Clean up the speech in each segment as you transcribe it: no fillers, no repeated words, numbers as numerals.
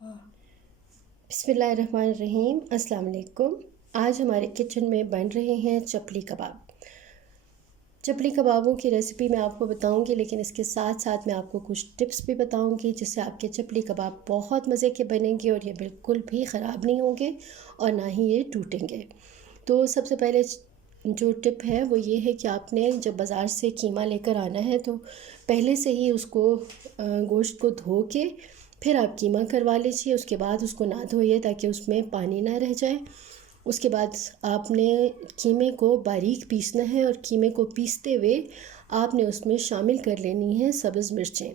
बिस्मिल्लाहिर्रहमानिर्रहीम। अस्सलाम वालेकुम। आज हमारे किचन में बन रहे हैं चपली कबाब। चपली कबाबों की रेसिपी मैं आपको बताऊंगी, लेकिन इसके साथ साथ मैं आपको कुछ टिप्स भी बताऊंगी जिससे आपके चपली कबाब बहुत मज़े के बनेंगे और ये बिल्कुल भी ख़राब नहीं होंगे और ना ही ये टूटेंगे। तो सबसे पहले जो टिप है वो ये है कि आपने जब बाज़ार से कीमा लेकर आना है तो पहले से ही उसको गोश्त को धो के फिर आप कीमा करवा लीजिए। उसके बाद उसको ना धोइए ताकि उसमें पानी ना रह जाए। उसके बाद आपने कीमे को बारीक पीसना है और कीमे को पीसते हुए आपने उसमें शामिल कर लेनी है सब्ज़ मिर्चें।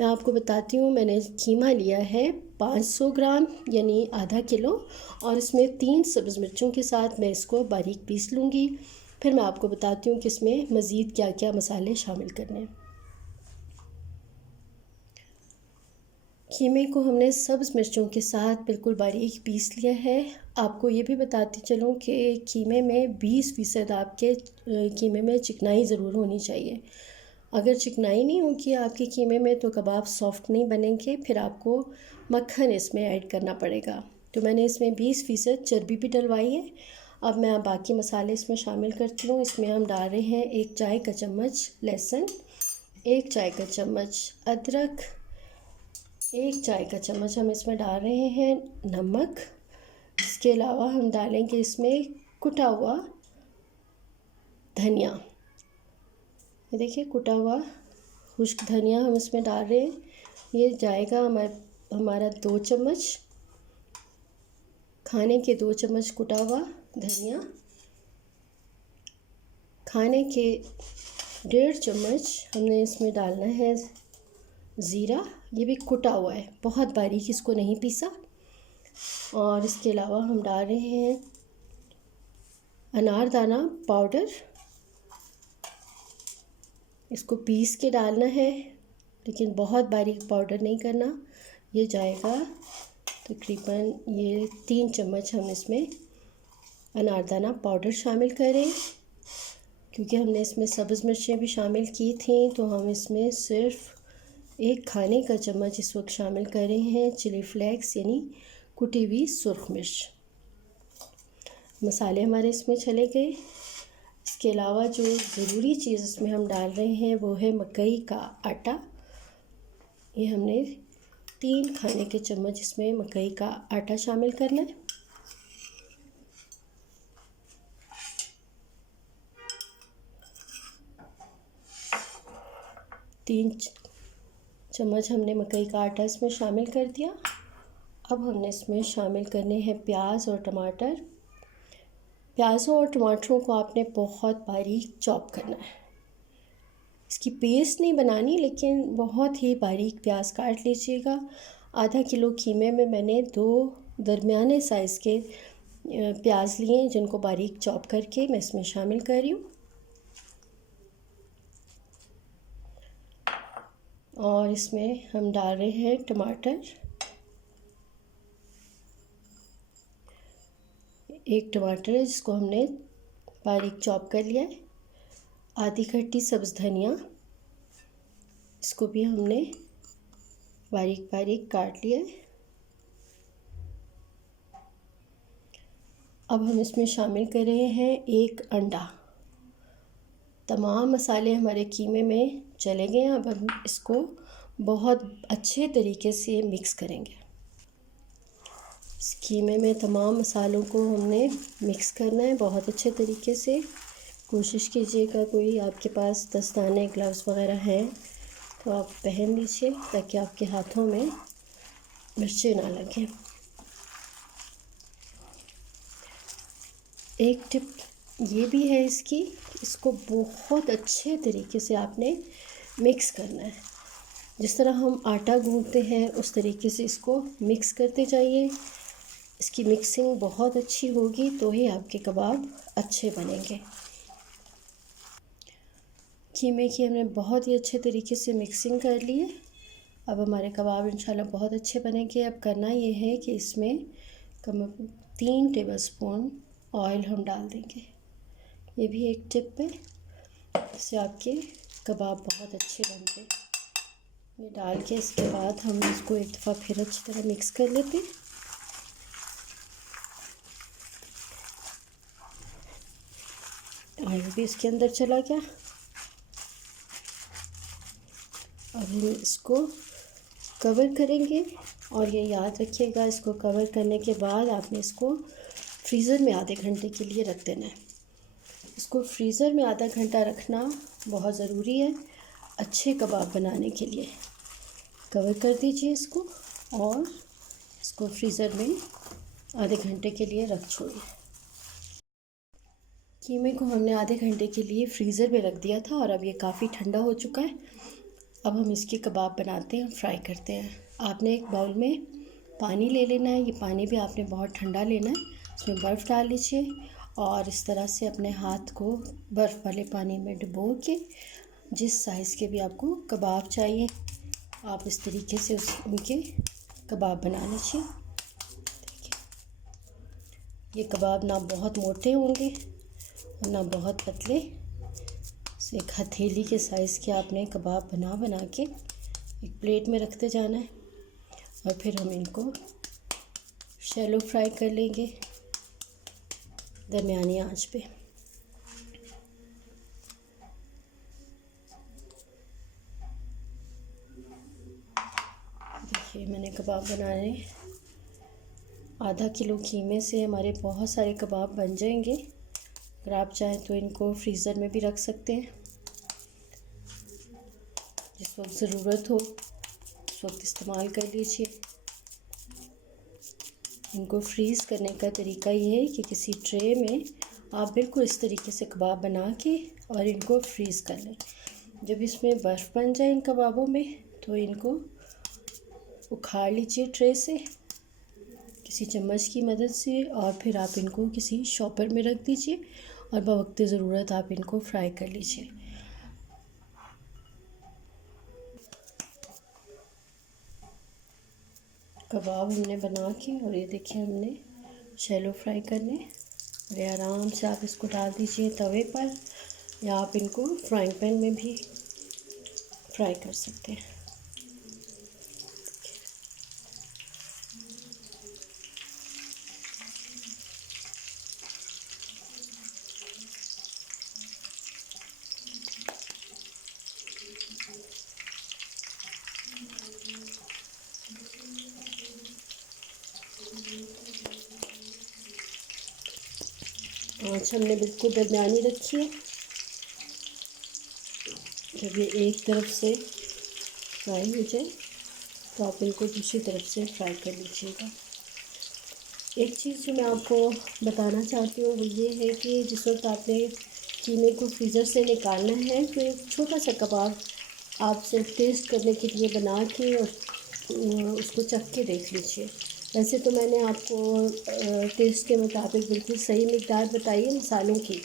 मैं आपको बताती हूँ, मैंने कीमा लिया है 500 ग्राम यानी आधा किलो, और इसमें 3 सब्ज़ मिर्चों के साथ मैं इसको बारीक पीस लूँगी। फिर मैं आपको बताती हूँ कि इसमें मज़ीद क्या क्या मसाले शामिल करने हैं। कीमे को हमने सब्ज़ मिर्चों के साथ बिल्कुल बारीक पीस लिया है। आपको ये भी बताती चलूँ कि कीमे में 20% आपके कीमे में चिकनाई ज़रूर होनी चाहिए। अगर चिकनाई नहीं होगी आपके कीमे में तो कबाब सॉफ्ट नहीं बनेंगे, फिर आपको मक्खन इसमें ऐड करना पड़ेगा। तो मैंने इसमें 20% चर्बी भी डलवाई है। अब मैं बाकी मसाले इसमें शामिल करती हूँ। इसमें हम डाल रहे हैं 1 चाय का चम्मच लहसुन, 1 चाय का चम्मच अदरक, 1 चाय का चम्मच हम इसमें डाल रहे हैं नमक। इसके अलावा हम डालेंगे इसमें कुटा हुआ धनिया। ये देखिए, कुटा हुआ खुश्क धनिया हम इसमें डाल रहे हैं। ये जाएगा हमारा 2 चम्मच, खाने के 2 चम्मच कुटा हुआ धनिया, खाने के 1.5 चम्मच हमने इसमें डालना है ज़ीरा। ये भी कुटा हुआ है, बहुत बारीक इसको नहीं पीसा। और इसके अलावा हम डाल रहे हैं अनारदाना पाउडर। इसको पीस के डालना है, लेकिन बहुत बारीक पाउडर नहीं करना। ये जाएगा तकरीबन ये 3 चम्मच हम इसमें अनारदाना पाउडर शामिल करें। क्योंकि हमने इसमें सब्ज़ मिर्चें भी शामिल की थी तो हम इसमें सिर्फ 1 खाने का चम्मच इस वक्त शामिल कर रहे हैं चिली फ्लेक्स यानी कुटी हुई सुरख मिर्च। मसाले हमारे इसमें चले गए। इसके अलावा जो ज़रूरी चीज़ इसमें हम डाल रहे हैं वो है मकई का आटा। ये हमने 3 खाने के चम्मच इसमें मकई का आटा शामिल करना है। तीन चम्मच हमने मकई का आटा इसमें शामिल कर दिया। अब हमने इसमें शामिल करने हैं प्याज और टमाटर। प्याज़ों और टमाटरों को आपने बहुत बारीक चॉप करना है। इसकी पेस्ट नहीं बनानी, लेकिन बहुत ही बारीक प्याज काट लीजिएगा। आधा किलो कीमे में मैंने 2 दरमियाने साइज़ के प्याज लिए जिनको बारीक चॉप करके मैं इसमें शामिल कर रही हूँ। और इसमें हम डाल रहे हैं टमाटर। 1 टमाटर है जिसको हमने बारीक चॉप कर लिया है। आधी कट्टी सब्ज़ धनिया, इसको भी हमने बारीक बारीक काट लिया है। अब हम इसमें शामिल कर रहे हैं 1 अंडा। तमाम मसाले हमारे कीमे में चले गए हैं। अब हम इसको बहुत अच्छे तरीके से मिक्स करेंगे। इस कीमे में तमाम मसालों को हमने मिक्स करना है बहुत अच्छे तरीके से। कोशिश कीजिएगा कोई आपके पास दस्ताने ग्लव्स वगैरह हैं तो आप पहन लीजिए ताकि आपके हाथों में मिर्चें ना लगें। एक टिप ये भी है इसकी, इसको बहुत अच्छे तरीके से आपने मिक्स करना है। जिस तरह हम आटा गूंथते हैं उस तरीके से इसको मिक्स करते जाइए। इसकी मिक्सिंग बहुत अच्छी होगी तो ही आपके कबाब अच्छे बनेंगे। कीमे की हमने बहुत ही अच्छे तरीके से मिक्सिंग कर ली है। अब हमारे कबाब इंशाल्लाह बहुत अच्छे बनेंगे। अब करना ये है कि इसमें 3 टेबलस्पून ऑयल हम डाल देंगे। ये भी एक टिप है, इससे आपके कबाब बहुत अच्छे बनते हैं। ये डाल के इसके बाद हम इसको एक दफ़ा फिर अच्छी तरह मिक्स कर लेते हैं। ऑयल भी इसके अंदर चला गया। अब हम इसको कवर करेंगे और ये याद रखिएगा, इसको कवर करने के बाद आपने इसको फ्रीज़र में आधे घंटे के लिए रख देना है। इसको फ्रीज़र में आधा घंटा रखना बहुत ज़रूरी है अच्छे कबाब बनाने के लिए। कवर कर दीजिए इसको और इसको फ्रीज़र में आधे घंटे के लिए रख छोड़िए। कीमे को हमने आधे घंटे के लिए फ्रीज़र में रख दिया था और अब ये काफ़ी ठंडा हो चुका है। अब हम इसके कबाब बनाते हैं, फ्राई करते हैं। आपने एक बाउल में पानी ले लेना है। ये पानी भी आपने बहुत ठंडा लेना है। इसमें बर्फ़ डाल लीजिए और इस तरह से अपने हाथ को बर्फ़ वाले पानी में डुबो के जिस साइज़ के भी आपको कबाब चाहिए आप इस तरीके से उनके कबाब बना लीजिए। ये कबाब ना बहुत मोटे होंगे और ना बहुत पतले। एक हथेली के साइज़ के आपने कबाब बना बना के एक प्लेट में रखते जाना है और फिर हम इनको शैलो फ्राई कर लेंगे दरमियानी आंच पे। देखिए मैंने कबाब बनाने आधा किलो कीमे से हमारे बहुत सारे कबाब बन जाएंगे। अगर आप चाहें तो इनको फ्रीज़र में भी रख सकते हैं। जिस वक्त ज़रूरत हो उस वक्त इस्तेमाल कर लीजिए। इनको फ्रीज़ करने का तरीका ये है कि किसी ट्रे में आप बिल्कुल इस तरीके से कबाब बना के और इनको फ्रीज़ कर लें। जब इसमें बर्फ़ बन जाए इन कबाबों में तो इनको उखाड़ लीजिए ट्रे से किसी चम्मच की मदद से और फिर आप इनको किसी शॉपर में रख दीजिए और बवक्त ज़रूरत आप इनको फ्राई कर लीजिए। कबाब हमने बना के और ये देखिए हमने शैलो फ्राई करने और ये आराम से आप इसको डाल दीजिए तवे पर या आप इनको फ्राइंग पैन में भी फ्राई कर सकते हैं। आँच हमने बिल्कुल दरमियानी रखी है। जब ये एक तरफ से फ्राई हो जाए तो आप इनको दूसरी तरफ से फ्राई कर लीजिएगा। एक चीज़ जो मैं आपको बताना चाहती हूँ वो ये है कि जिस वक्त आपने कीमे को फ्रीज़र से निकालना है तो एक छोटा सा कबाब आप सिर्फ टेस्ट करने के लिए बना के और उसको चख के देख लीजिए। वैसे तो मैंने आपको टेस्ट के मुताबिक बिल्कुल सही मिक़दार बताई है मसालों की,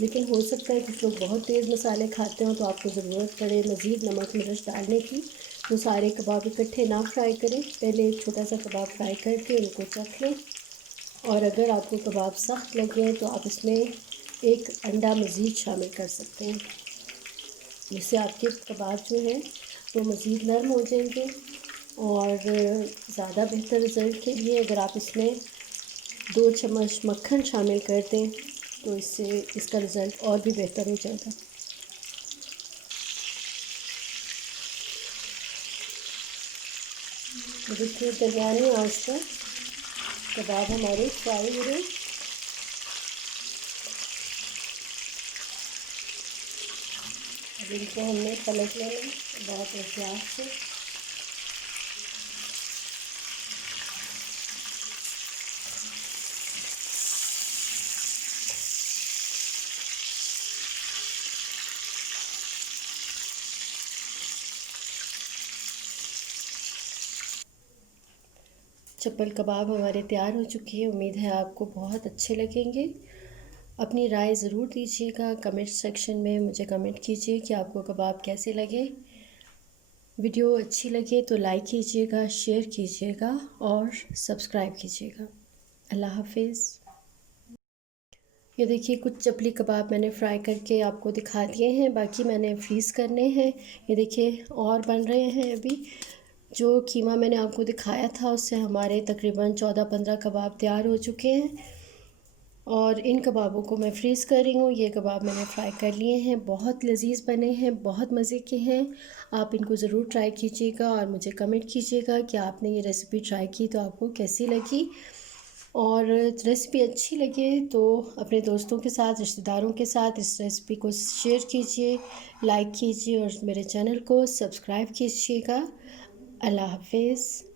लेकिन हो सकता है कुछ लोग बहुत तेज़ मसाले खाते हो तो आपको ज़रूरत पड़े मज़ीद नमक मिर्च डालने की। तो सारे कबाब इकट्ठे ना फ्राई करें, पहले एक छोटा सा कबाब फ्राई करके उनको चख लें और अगर आपको कबाब सख्त लगे तो आप इसमें एक अंडा मज़ीद शामिल कर सकते हैं। जिससे आपके कबाब जो हैं वो मज़ीद नरम हो जाएंगे और ज़्यादा बेहतर रिज़ल्ट के लिए अगर आप इसमें 2 चम्मच मक्खन शामिल कर दें तो इससे इसका रिज़ल्ट और भी बेहतर हो जाएगा। देखिए दरमियानी आंच पर कबाब हमारे फ्राई हो रहे। अब इनको हमने पलट लेना बहुत एहतियात से। चप्पल कबाब हमारे तैयार हो चुके हैं। उम्मीद है आपको बहुत अच्छे लगेंगे। अपनी राय ज़रूर दीजिएगा कमेंट सेक्शन में, मुझे कमेंट कीजिए कि आपको कबाब कैसे लगे। वीडियो अच्छी लगे तो लाइक कीजिएगा, शेयर कीजिएगा और सब्सक्राइब कीजिएगा। अल्लाह हाफिज़। ये देखिए कुछ चपली कबाब मैंने फ्राई करके आपको दिखा दिए हैं, बाकी मैंने फ्रीज़ करने हैं। ये देखिए और बन रहे हैं अभी। जो कीमा मैंने आपको दिखाया था उससे हमारे तकरीबन 14-15 कबाब तैयार हो चुके हैं और इन कबाबों को मैं फ्रीज़ कर रही हूँ। ये कबाब मैंने फ्राई कर लिए हैं, बहुत लजीज बने हैं, बहुत मज़े के हैं। आप इनको ज़रूर ट्राई कीजिएगा और मुझे कमेंट कीजिएगा कि आपने ये रेसिपी ट्राई की तो आपको कैसी लगी। और रेसिपी अच्छी लगे तो अपने दोस्तों के साथ, रिश्तेदारों के साथ इस रेसिपी को शेयर कीजिए, लाइक कीजिए और मेरे चैनल को सब्सक्राइब कीजिएगा। अल्लाह हाफिज़।